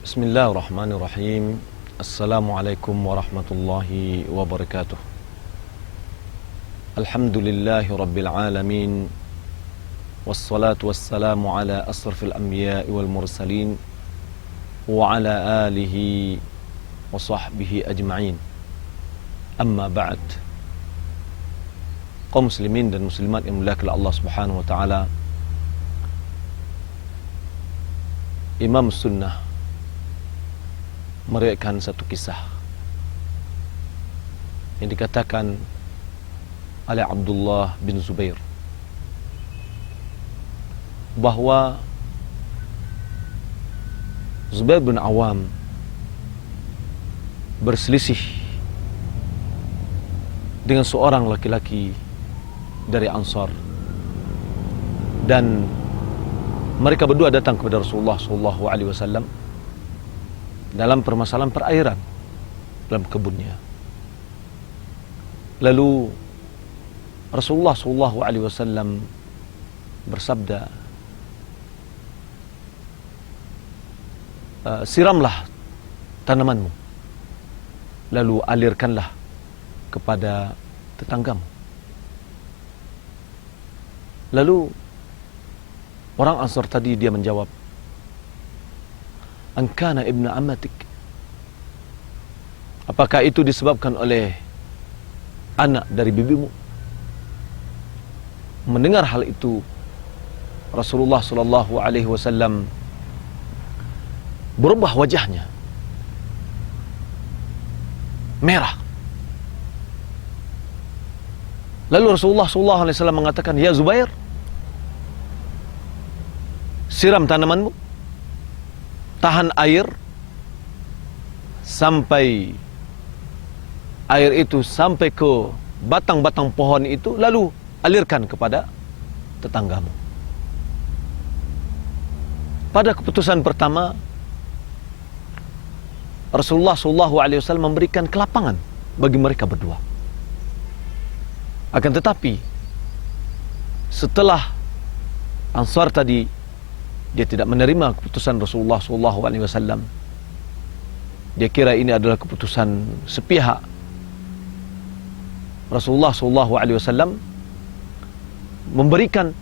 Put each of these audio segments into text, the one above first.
Bismillahirrahmanirrahim. Assalamualaikum warahmatullahi wabarakatuh. Alhamdulillahi rabbil alamin. Wassalatu wassalamu ala asrafil anbiya'i wal mursalin wa ala alihi wa sahbihi ajma'in. Amma ba'd. Kaum muslimin dan muslimat yang dimuliakan oleh Allah Subhanahu wa taala. Imam Sunnah meriwayatkan satu kisah yang dikatakan oleh Abdullah bin Zubair bahwa Zubair bin Awam berselisih dengan seorang laki-laki dari Ansar, dan mereka berdua datang kepada Rasulullah SAW dalam permasalahan perairan dalam kebunnya. Lalu Rasulullah SAW bersabda, siramlah tanamanmu, lalu alirkanlah kepada tetanggamu. Lalu orang Ansar tadi dia menjawab, Ankana ibnu amatik. Apakah itu disebabkan oleh anak dari bibimu? Mendengar hal itu, Rasulullah SAW berubah wajahnya, merah. Lalu Rasulullah SAW mengatakan, ya Zubair, siram tanamanmu, tahan air sampai air itu sampai ke batang-batang pohon itu, lalu alirkan kepada tetanggamu. Pada keputusan pertama, Rasulullah SAW memberikan kelapangan bagi mereka berdua. Akan tetapi setelah Ansar tadi dia tidak menerima keputusan Rasulullah SAW, dia kira ini adalah keputusan sepihak. Rasulullah SAW memberikan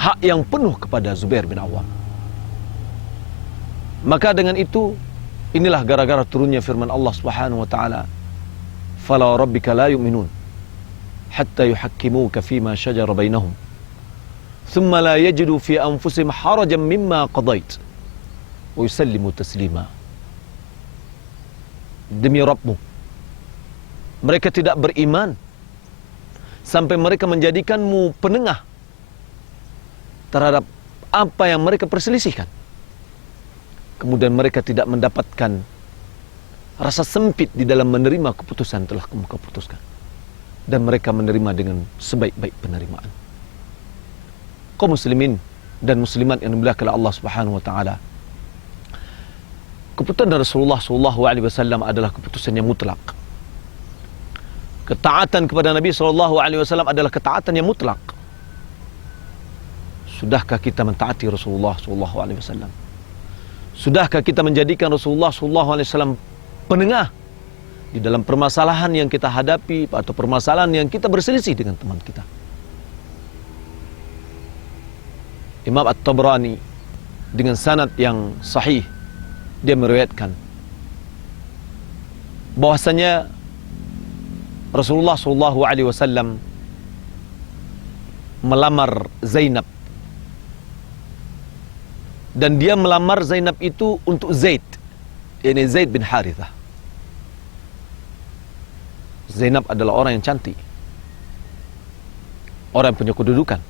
hak yang penuh kepada Zubair bin Awam. Maka dengan itu, inilah gara-gara turunnya firman Allah Subhanahu wa taala, "Fala rabbika la yu'minun hatta yuhakkimuka fima shajara bainahum thumma la yajidu fi anfusihim harajan mimma qadait wa yusallimu taslima." Demi Rabbmu, mereka tidak beriman sampai mereka menjadikanmu penengah terhadap apa yang mereka perselisihkan. Kemudian mereka tidak mendapatkan rasa sempit di dalam menerima keputusan telah kamu keputuskan, dan mereka menerima dengan sebaik-baik penerimaan. Kaum muslimin dan muslimat yang dimuliakan oleh Allah Subhanahu wa taala, keputusan dari Rasulullah SAW adalah keputusan yang mutlak. Ketaatan kepada Nabi SAW adalah ketaatan yang mutlak. Sudahkah kita mentaati Rasulullah SAW? Sudahkah kita menjadikan Rasulullah SAW penengah di dalam permasalahan yang kita hadapi atau permasalahan yang kita berselisih dengan teman kita? Imam At-Tabrani dengan sanad yang sahih, dia meriwayatkan bahwasanya Rasulullah SAW melamar Zainab, dan dia melamar Zainab itu untuk Zaid, yakni Zaid bin Harithah. Zainab adalah orang yang cantik, orang yang punya kedudukan,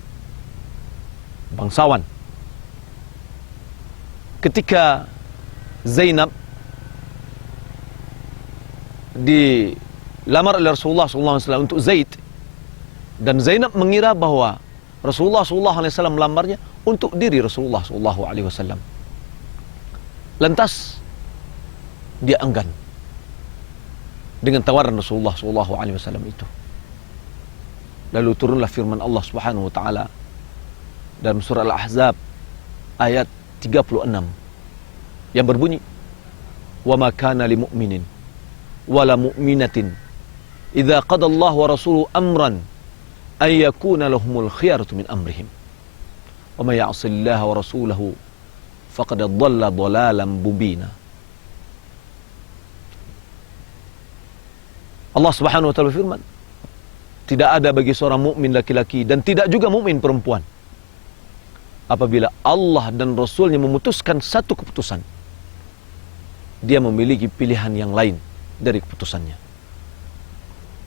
bangsawan. Ketika Zainab dilamar oleh Rasulullah SAW untuk Zaid, dan Zainab mengira bahwa Rasulullah SAW melamarnya untuk diri Rasulullah SAW. Lantas dia enggan dengan tawaran Rasulullah SAW itu. Lalu turunlah firman Allah Subhanahu wa taala dalam surah Al-Ahzab ayat 36. yang berbunyi, "Wa ma kana lil mu'minin wala mu'minatin idza qada Allah wa rasuluhu amran ay yakuna lahumul khiyaratu min amrihim wa may ya'si Allah wa rasulahu faqad dhalla dhalalan mubina." Allah Subhanahu wa taala berfirman, tidak ada bagi seorang mukmin laki-laki dan tidak juga mukmin perempuan apabila Allah dan Rasulnya memutuskan satu keputusan, dia memiliki pilihan yang lain dari keputusannya.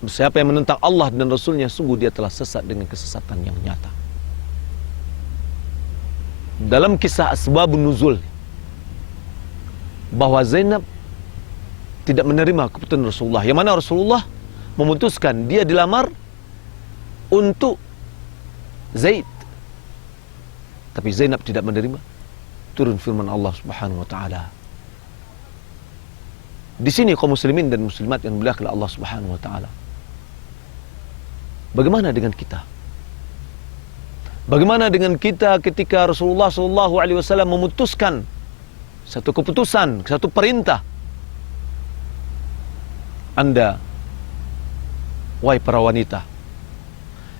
Siapa yang menentang Allah dan Rasulnya, sungguh dia telah sesat dengan kesesatan yang nyata. Dalam kisah asbabun nuzul, bahwa Zainab tidak menerima keputusan Rasulullah, yang mana Rasulullah memutuskan dia dilamar untuk Zaid, tapi Zainab tidak menerima. Turun firman Allah Subhanahu wa taala. Di sini kaum muslimin dan muslimat yang dimuliakan Allah Subhanahu wa taala, bagaimana dengan kita? Bagaimana dengan kita ketika Rasulullah sallallahu alaihi wasallam memutuskan satu keputusan, satu perintah? Anda, wahai para wanita,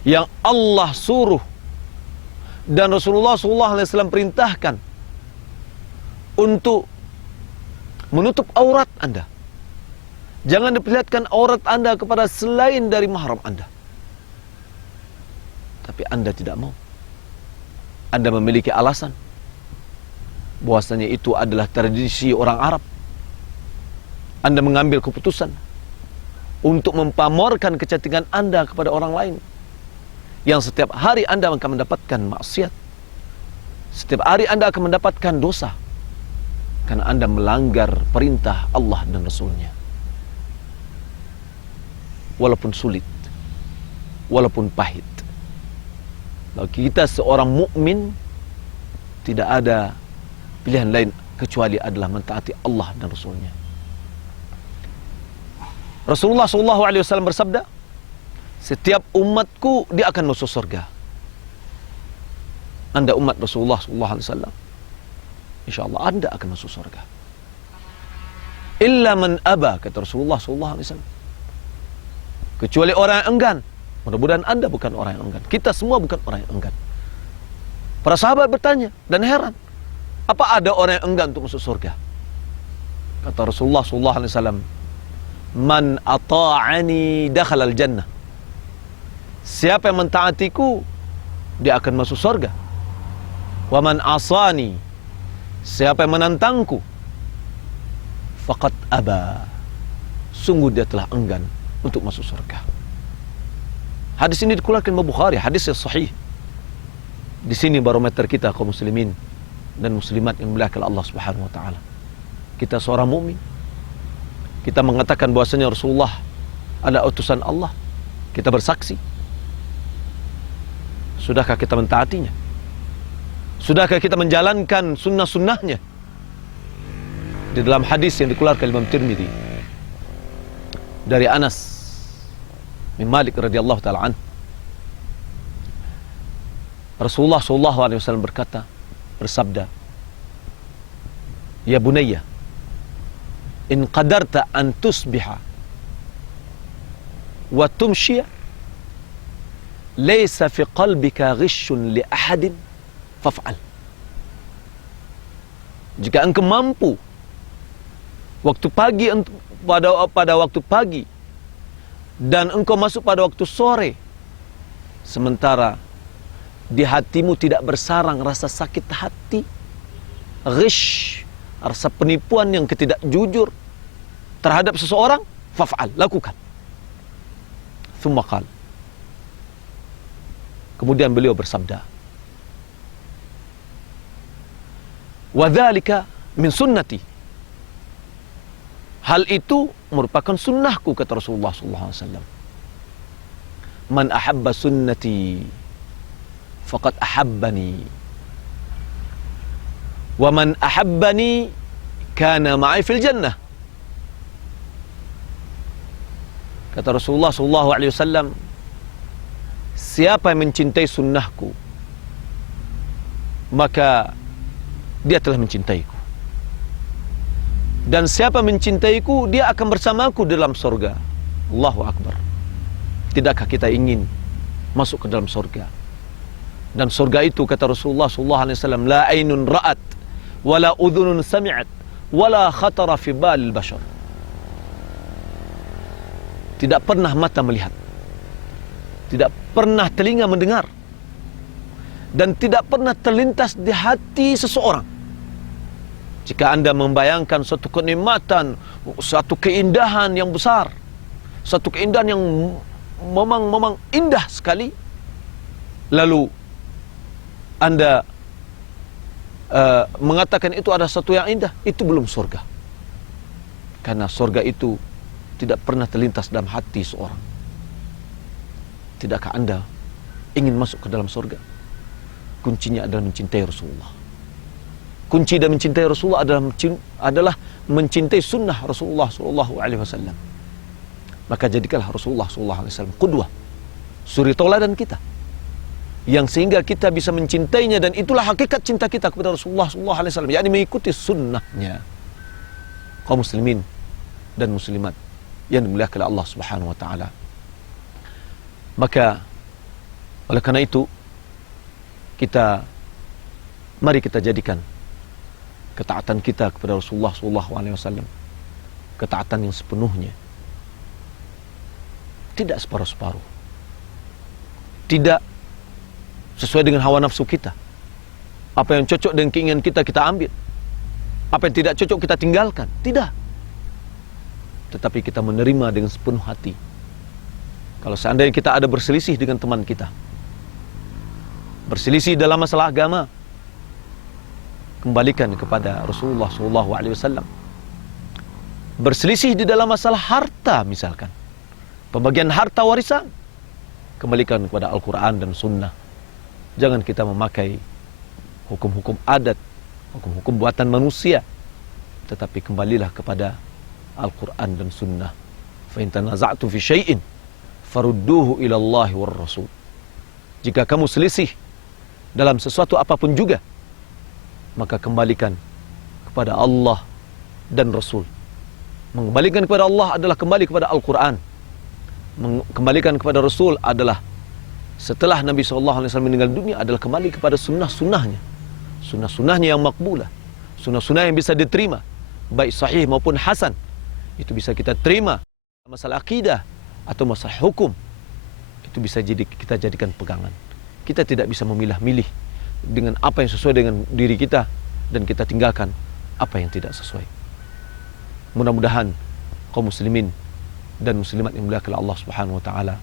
yang Allah suruh dan Rasulullah sallallahu alaihi wasallam perintahkan untuk menutup aurat Anda. Jangan diperlihatkan aurat Anda kepada selain dari mahram Anda. Tapi Anda tidak mau. Anda memiliki alasan bahwasanya itu adalah tradisi orang Arab. Anda mengambil keputusan untuk mempamorkan kecantikan Anda kepada orang lain, yang setiap hari Anda akan mendapatkan maksiat. Setiap hari Anda akan mendapatkan dosa, karena Anda melanggar perintah Allah dan Rasulnya. Walaupun sulit, walaupun pahit, bagi kita seorang mukmin tidak ada pilihan lain kecuali adalah mentaati Allah dan Rasulnya. Rasulullah SAW bersabda, setiap umatku dia akan masuk surga. Anda umat Rasulullah SAW, InsyaAllah Anda akan masuk surga. Illa man aba, kata Rasulullah SAW, kecuali orang yang enggan. Mudah-mudahan Anda bukan orang yang enggan. Kita semua bukan orang yang enggan. Para sahabat bertanya dan heran, apa ada orang yang enggan untuk masuk surga? Kata Rasulullah SAW, man ata'ani dakhalal jannah. Siapa yang mentaatiku, dia akan masuk surga. Wa man asani, siapa yang menantangku, faqad aba, sungguh dia telah enggan untuk masuk surga. Hadis ini dikeluarkan Imam Bukhari, hadis yang sahih. Di sini barometer kita kaum muslimin dan muslimat yang dimuliakan Allah Subhanahu wa taala. Kita seorang mukmin, kita mengatakan bahwasanya Rasulullah adalah utusan Allah, kita bersaksi. Sudahkah kita mentaatinya? Sudahkah kita menjalankan sunnah-sunnahnya? Di dalam hadis yang dikeluarkan Imam Tirmidzi dari Anas bin Malik radhiyallahu taala anhu, Rasulullah sallallahu alaihi wasallam bersabda, "Ya bunayya, in qadarta an tusbiha wa tumshiya laysa fi qalbika ghishun li ahadin faf'al." Jika engkau mampu waktu pagi, pada waktu pagi, dan engkau masuk pada waktu sore, sementara di hatimu tidak bersarang rasa sakit hati, ghish, rasa penipuan yang ketidakjujur terhadap seseorang, faf'al, lakukan. Thumma qala, kemudian beliau bersabda, wa dzalika min sunnati, hal itu merupakan sunnahku, kata Rasulullah SAW. Man ahabba sunnati faqad ahabbani, wa man ahabbani kana ma'i fil jannah. Kata Rasulullah SAW, siapa yang mencintai sunnahku, maka dia telah mencintaiku. Dan siapa mencintaiku, dia akan bersamaku dalam surga. Allahu Akbar. Tidakkah kita ingin masuk ke dalam surga? Dan surga itu, kata Rasulullah SAW, la ainun ra'at, wala udhunun sami'at, wala khatara fi balil bashar. Tidak pernah mata melihat, tidak pernah telinga mendengar, dan tidak pernah terlintas di hati seseorang. Jika Anda membayangkan suatu kenikmatan, satu keindahan yang besar, satu keindahan yang memang indah sekali, lalu Anda mengatakan itu ada sesuatu yang indah, itu belum surga. Karena surga itu tidak pernah terlintas dalam hati seorang. Tidakkah Anda ingin masuk ke dalam surga? Kuncinya adalah mencintai Rasulullah. Kunci dan mencintai Rasulullah adalah mencintai sunnah Rasulullah SAW. Maka jadikanlah Rasulullah SAW qudwah, suri tauladan kita, yang sehingga kita bisa mencintainya, dan itulah hakikat cinta kita kepada Rasulullah SAW, yakni mengikuti sunnahnya. Kaum muslimin dan muslimat yang dimuliakan oleh Allah Subhanahu wa taala. Maka oleh karena itu, mari kita jadikan ketaatan kita kepada Rasulullah SAW ketaatan yang sepenuhnya, tidak separuh-separuh, tidak sesuai dengan hawa nafsu kita. Apa yang cocok dengan keinginan kita, kita ambil. Apa yang tidak cocok, kita tinggalkan. Tidak. Tetapi kita menerima dengan sepenuh hati. Kalau seandainya kita ada berselisih dengan teman kita, berselisih dalam masalah agama, kembalikan kepada Rasulullah SAW. Berselisih di dalam masalah harta misalkan, pembagian harta warisan, kembalikan kepada Al-Quran dan Sunnah. Jangan kita memakai hukum-hukum adat, hukum-hukum buatan manusia, tetapi kembalilah kepada Al-Quran dan Sunnah. Fa in tanaza'tu fi syai'in farudduhu ila Allah war Rasul. Jika kamu selisih dalam sesuatu apapun juga, maka kembalikan kepada Allah dan Rasul. Mengembalikan kepada Allah adalah kembali kepada Al-Quran. Mengembalikan kepada Rasul adalah setelah Nabi SAW meninggal dunia, adalah kembali kepada sunnah-sunnahnya. Sunnah-sunnahnya yang makbulah, sunnah-sunnah yang bisa diterima, baik sahih maupun hasan. Itu bisa kita terima. Masalah akidah atau masalah hukum, itu bisa kita jadikan pegangan. Kita tidak bisa memilah-milih dengan apa yang sesuai dengan diri kita, dan kita tinggalkan apa yang tidak sesuai. Mudah-mudahan kaum muslimin dan muslimat yang dimuliakan oleh Allah Subhanahu wa taala,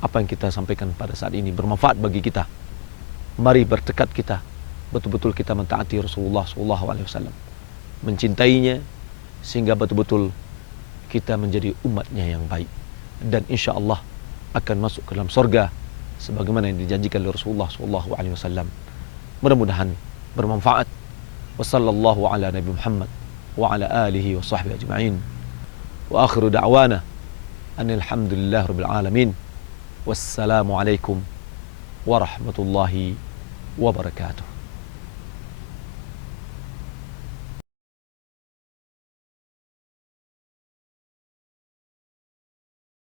apa yang kita sampaikan pada saat ini bermanfaat bagi kita. Mari bertekad kita betul-betul kita mentaati Rasulullah SAW, mencintainya, sehingga betul-betul kita menjadi umatnya yang baik, dan insya Allah akan masuk ke dalam surga sebagaimana yang dijanjikan oleh Rasulullah SAW. Mudah-mudahan bermanfaat. Wassallallahu ala Nabi Muhammad wa ala alihi wa sahbihi ajma'in. Wa akhiru da'wana anil hamdulillah rabbil alamin. Wassalamu alaikum warahmatullahi wabarakatuh.